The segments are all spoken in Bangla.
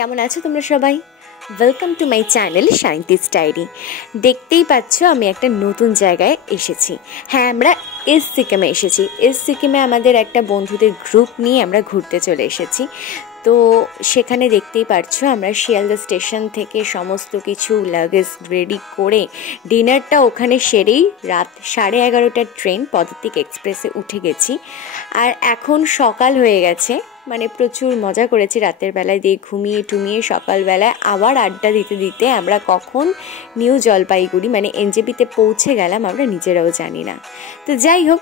কেমন আছো তোমরা সবাই? Welcome to my channel Shanti's diary. দেখতেই পাচ্ছ আমি একটা নতুন জায়গায় এসেছি। হ্যাঁ, আমরা ইস্ট সিকিমে এসেছি। ইস্ট সিকিমে আমাদের একটা বন্ধুদের গ্রুপ নিয়ে আমরা ঘুরতে চলে এসেছি। তো সেখানে দেখতেই পারছো আমরা শিয়ালদা স্টেশন থেকে সমস্ত কিছু লাগেজ রেডি করে ডিনারটা ওখানে সেরেই রাত 11:30টার ট্রেন পদাতিক এক্সপ্রেসে উঠে গেছি। আর এখন সকাল হয়ে গেছে, মানে প্রচুর মজা করেছি রাতের বেলায়, দিয়ে ঘুমিয়ে টুমিয়ে সকালবেলায় আবার আড্ডা দিতে দিতে আমরা কখন নিউ জলপাইগুড়ি মানে এনজেপিতে পৌঁছে গেলাম আমরা নিজেরাও জানি না। তো যাই হোক,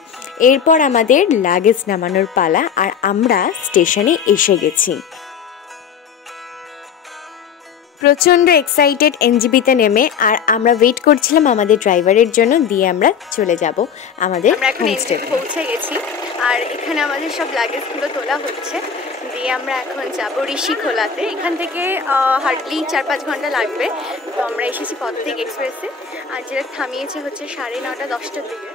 এরপর আমাদের লাগেজ নামানোর পালা, আর আমরা স্টেশনে এসে গেছি। প্রচণ্ড এক্সাইটেড এনজেপিতে নেমে, আর আমরা ওয়েট করছিলাম আমাদের ড্রাইভারের জন্য, দিয়ে আমরা চলে যাব আমাদের হোমস্টে। পৌঁছে গেছি আর এখানে আমাদের সব লাগেজগুলো তোলা হচ্ছে, দিয়ে আমরা এখন যাব ঋষিখোলাতে। এখান থেকে হার্ডলি 4-5 ঘন্টা লাগবে। তো আমরা এসেছি পদাতিক এক্সপ্রেসে, আর যেটা থামিয়েছে হচ্ছে 9:30-10টার দিকে।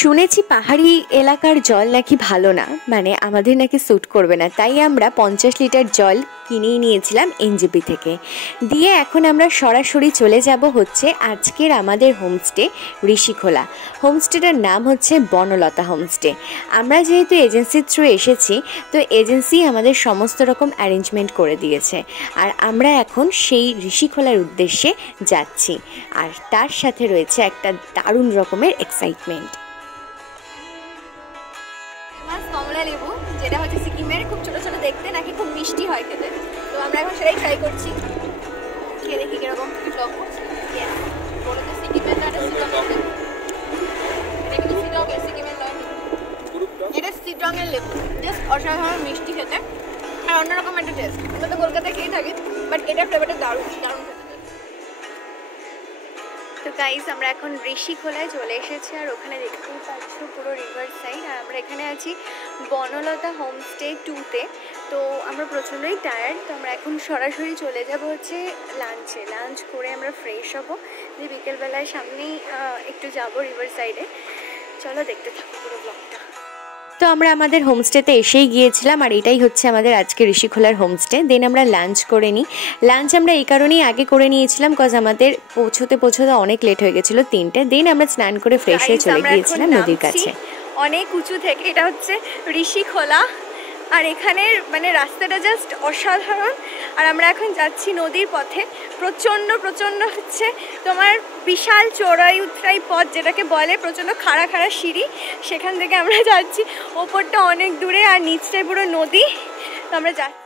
শুনেছি পাহাড়ি এলাকার জল নাকি ভালো না, মানে আমাদের নাকি স্যুট করবে না, তাই আমরা 50 লিটার জল কিনেই নিয়েছিলাম এনজেপি থেকে। দিয়ে এখন আমরা সরাসরি চলে যাব হচ্ছে আজকের আমাদের হোমস্টে ঋষিখোলা। হোমস্টেটার নাম হচ্ছে বনলতা হোমস্টে। আমরা যেহেতু এজেন্সির থ্রু এসেছি, তো এজেন্সি আমাদের সমস্ত রকম অ্যারেঞ্জমেন্ট করে দিয়েছে, আর আমরা এখন সেই ঋষিখোলার উদ্দেশ্যে যাচ্ছি। আর তার সাথে রয়েছে একটা দারুণ রকমের এক্সাইটমেন্ট। কমলা লেবু, যেটা হচ্ছে সিকিমের, খুব ছোট ছোট দেখতে, নাকি খুব মিষ্টি হয় খেতে। তো আমরা এখন সেটাই ট্রাই করছি, খেয়ে দেখি কিরকম এটা সিটরঙের লেবু, জাস্ট অসাধারণ মিষ্টি খেতে, আর অন্যরকম একটা টেস্ট। আমরা তো কলকাতায় খেয়ে থাকি, বাট এটার ফ্লেভারটা দারুণ দারুণ খেতে। তো গাইজ, আমরা এখন ঋষিখোলায় চলে এসেছি, আর ওখানে দেখতেই পাচ্ছ পুরো রিভার সাইড। আর আমরা এখানে আছি বনলতা হোমস্টে 2-তে। তো আমরা প্রচণ্ডই টায়ার্ড, তো আমরা এখন সরাসরি চলে যাব হচ্ছে লাঞ্চে। লাঞ্চ করে আমরা ফ্রেশ হবো, দিয়ে বিকেলবেলায় সামনেই একটু যাব রিভার সাইডে। চলো দেখতে থাকো পুরো ব্লগটা। তো আমরা আমাদের হোমস্টেতে এসেই গিয়েছিলাম, আর এটাই হচ্ছে আমাদের আজকে ঋষিখোলার হোমস্টে। দেন আমরা লাঞ্চ করে নিই। লাঞ্চ আমরা এই কারণেই আগে করে নিয়েছিলাম, কজ আমাদের পৌঁছতে অনেক লেট হয়ে গেছিলো 3টে। দেন আমরা স্নান করে ফ্রেশ হয়ে চলে গিয়েছিলাম নদীর কাছে। অনেক উঁচু থেকে, এটা হচ্ছে ঋষিখোলা, আর এখানের মানে রাস্তাটা জাস্ট অসাধারণ। আর আমরা এখন যাচ্ছি নদীর পথে। প্রচণ্ড হচ্ছে তোমার বিশাল চড়াই উতরাই পথ, যেটাকে বলে, প্রচণ্ড খাড়া খাড়া সিঁড়ি, সেখান থেকে আমরা যাচ্ছি। ওপরটা অনেক দূরে আর নিচটায় পুরো নদী। তো আমরা যাচ্ছি।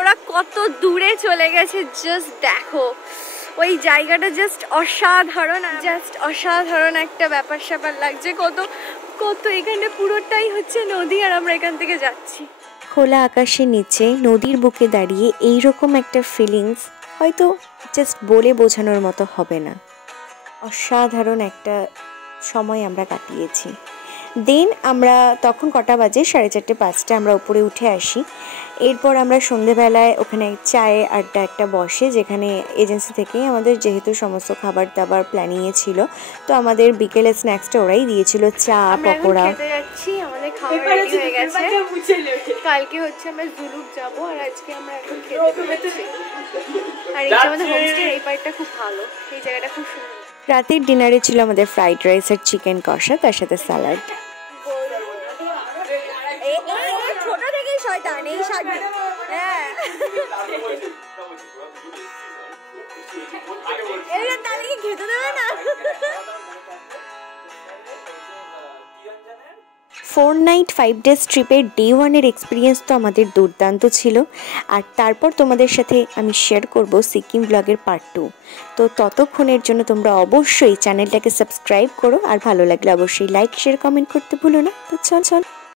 ওরা কত দূরে চলে গেছে, জাস্ট দেখো। ওই জায়গাটা জাস্ট অসাধারণ একটা ব্যাপার স্যাপার লাগছে। কত এখানে পুরোটাই হচ্ছে নদী, আর আমরা এখান থেকে যাচ্ছি। খোলা আকাশের নিচে নদীর বুকে দাঁড়িয়ে এইরকম একটা ফিলিংস হয়তো জাস্ট বলে বোঝানোর মতো হবে না। অসাধারণ একটা সময় আমরা কাটিয়েছি। দেন আমরা তখন কটা বাজে, 4:30-5টা, আমরা উপরে উঠে আসি। এরপর আমরা সন্ধেবেলায় ওখানে চায়ে আড্ডা একটা বসে, যেখানে এজেন্সি থেকেই আমাদের যেহেতু সমস্ত খাবার দাবার প্ল্যানিংয়ে ছিল, তো আমাদের বিকেলে স্ন্যাক্সটা ওরাই দিয়েছিল, চা পকোড়া। আমাদের খাবার রেডি হয়ে গেছে। কালকে হচ্ছে আমরা জুলুক যাব, আর আজকে আমরা এখন খেতে। আর এই যে আমাদের হোমস্টের এই পার্টটা খুব ভালো, এই জায়গাটা খুব সুন্দর। রাতের ডিনারে ছিল আমাদের ফ্রাইড রাইস আর চিকেন কষা, তার সাথে স্যালাড। ছোট থেকেই শয়তান এই শাড়ি। হ্যাঁ, এরা তাহলে কি খেতে দেবে না? 4 নাইট 5 ডেজ ট্রিপের ডে 1-এর এক্সপিরিয়েন্স তো আমাদের দুর্দান্ত ছিল। আর তারপর তোমাদের সাথে আমি শেয়ার করব সিকিম ব্লগের পার্ট 2। তো ততক্ষণের জন্য তোমরা অবশ্যই চ্যানেলটাকে সাবস্ক্রাইব করো, আর ভালো লাগলে অবশ্যই লাইক শেয়ার কমেন্ট করতে ভুলো না। তো চল।